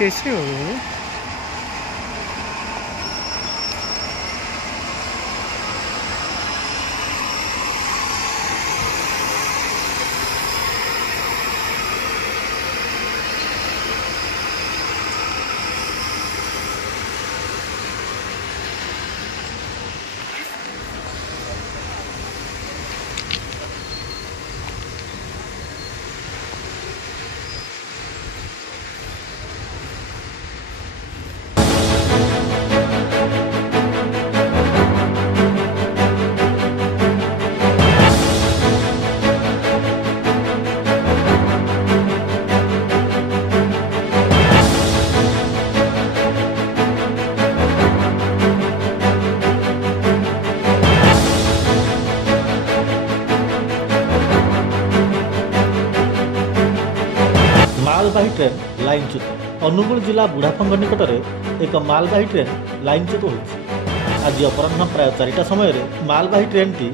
कैसे हो? मालबाही ट्रेन लाइनच्युत अनुगुल जिला बुढ़ाफंग निकट में एक मालबाही ट्रेन लाइनच्युत होती। आज अपराह प्राय 4टा समय मालबाही ट्रेन टी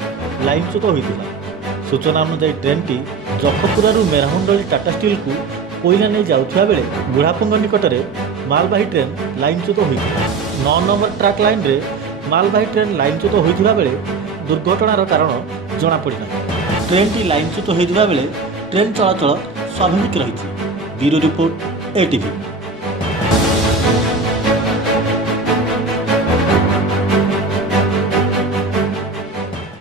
लाइनच्युत होता। सूचना अनुसार ट्रेन टी जखपुर मेरामंडली टाटा स्टील को कोयला नहीं जाउथिबा बेले बुढ़ाफंग निकट में मालबाही ट्रेन लाइनच्युत होता। 9 नंबर ट्रैक लाइन रे मालबाही ट्रेन लाइनच्युत होता बेले दुर्घटनार कारण जमापड़ा। ट्रेन टी लाइनच्युत होता बेले ट्रेन चलाचल स्वाभाविक रही। Bureau report ATV.